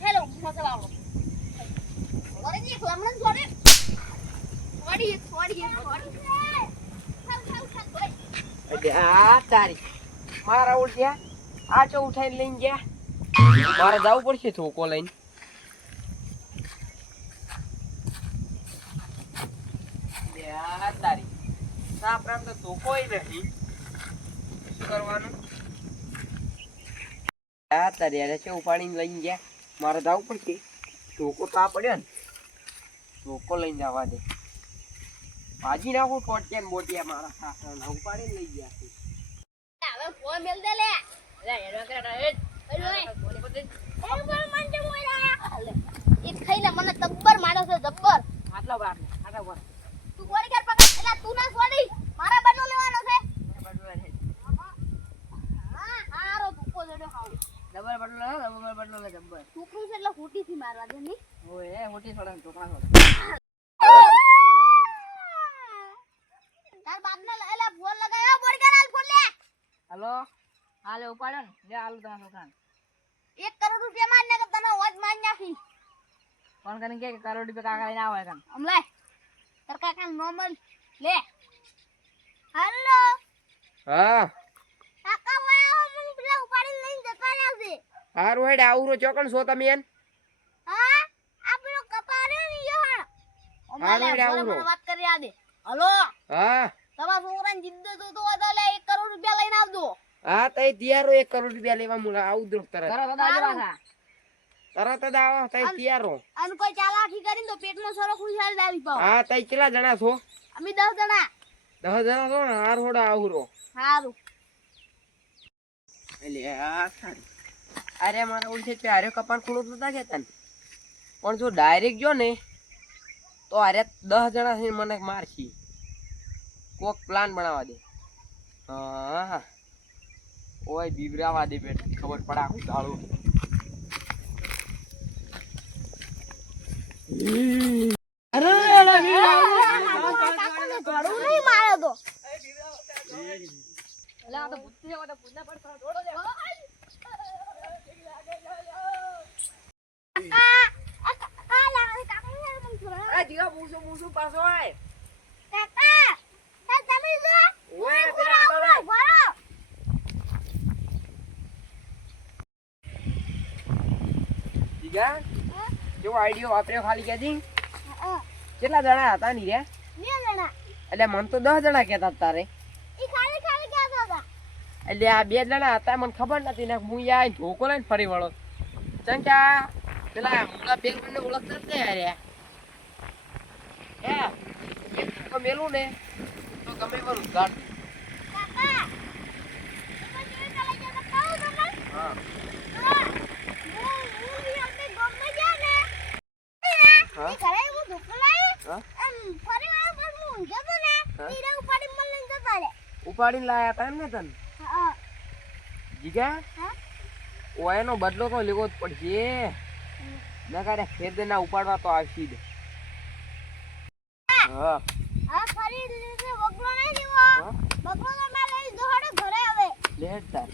hello મોસે વાળો ઓરે ની હમણાં છોડે છોડી અરે આ તારી મારા ઉઠ્યા આ ચો ઉઠાઈને લઈને ગયા મારે જવું પડશે ધોકો લઈને આ તારી સાપરામ તો ધોકોય નથી શું કરવાનું આ તારી અરે છે ઉપાડીને લઈને ગયા મારે જવું પડશે ધોકો તો આ પડ્યો ને ધોકો લઈને જવા દે ભાજી નાખું ટોટિયા ને બોટિયા મારા સાસરા ઉપાડીને લઈ ગયા છે હવે ફોન મેલ દે લે એનો કરે એ મન જે મોયરા એ ખાઈને મને તબ્બર માણસ છે જબ્બર આટલો વાર તું ગોળી કર પકડ એટલે તું ના છોડી મારા બદલો લેવાનો છે હા હારો તું જોડે ખાવ ડબલ બટલો લે જબ્બર છોકરું છે એટલે હોટી થી મારવા દે ની ઓય હોટી છોડે ટોકરા છોડે તાર બાપને એલા ફોન લગાયો બોડી કર હાલ ફોન લે હાલો હાલે ઉપાડો ને લે હાલ તમારો કાન 1 કરોડ રૂપિયા મારને કે તને હોજ માર નાખી ફોન કરીને કે કરોડ રૂપિયા કાકા લઈને આવે કાન અમલે તાર કાકા નોર્મલ લે હાલો હા કાકા વાયો મને પેલા ઉપાડી લઈને જતા રહેશે હારું હેડ આવરો ચોકણ છો તમે એન હા આ પેલો કપારે ની યો હારું હેડ આવરો વાત કરી આ દે હાલો હા તમારા છોકરાને જીદ્દ તો લે 1 કરોડ રૂપિયા લઈને આવજો હા તઈ તૈયારો 1 કરોડ રૂપિયા લેવા મુલા આવું દ્રોક તરત જ આવો તઈ તૈયારો અને કોઈ ચાલાકી કરીને તો પેટનો સરો ખુશાલ દાવી પાવ હા તઈ કેટલા જણા છો અમે 10 જણા 10 જણા છો ને હાર હોડા આવરો હારું એટલે આ સારી અરે મારા ઓળખે છે અરે કપાન ખૂણો નતા કેતા ને પણ જો ડાયરેક્ટ જો ને તો અરે 10 જણા છે મને મારશી કોક પ્લાન બનાવવા દે હા ઓય બીવરાવા દે બેટ ખબર પડા હું ધાળું અરે ઘડું નહીં મારે તો અલા આ તો બુદ્ધિ છે તો બુદ્ધા પર થોડો દે આ જીગા મૂસુ પાછો આય કાકા તમે જો ઓય પેલા આગળ વાળો જીગા જો આઈડિયો વાપર્યો ખાલી કેદી કેટલા જણા હતા ની રે 2 જણા એટલે મન તો 10 જણા કહેતા તારે ઈ ખાલી કહેતા હતા એટલે આ 2 જણા હતા મને ખબર નથી ને હું યા ધોકો લઈને ફરી વળો ચંકા પેલા મુલા બેગ મને ઓળખતા જ નહીં યાર હે એક તો મેલું ને તો ગમે વરું ગાડ કાકા તમે જે ચાલે છે તો કહો તમે હા એ ઘરે હું ધોકલાય હા ફરી વાર પર હું જતો ને ઈરા ઉપાડી મને લઈને જતા રે ઉપાડીને લાયા હતા એમ ને તને હા જીગા હા ઓયનો બદલો તો લેવો જ પડશે નકારે ફેર દે ના ઉપાડવા તો આવશી જ હા હા ફરી બગલો નહીં દેવો બગલો તો મેં લઈ દોડે ઘરે આવે લેટ તાર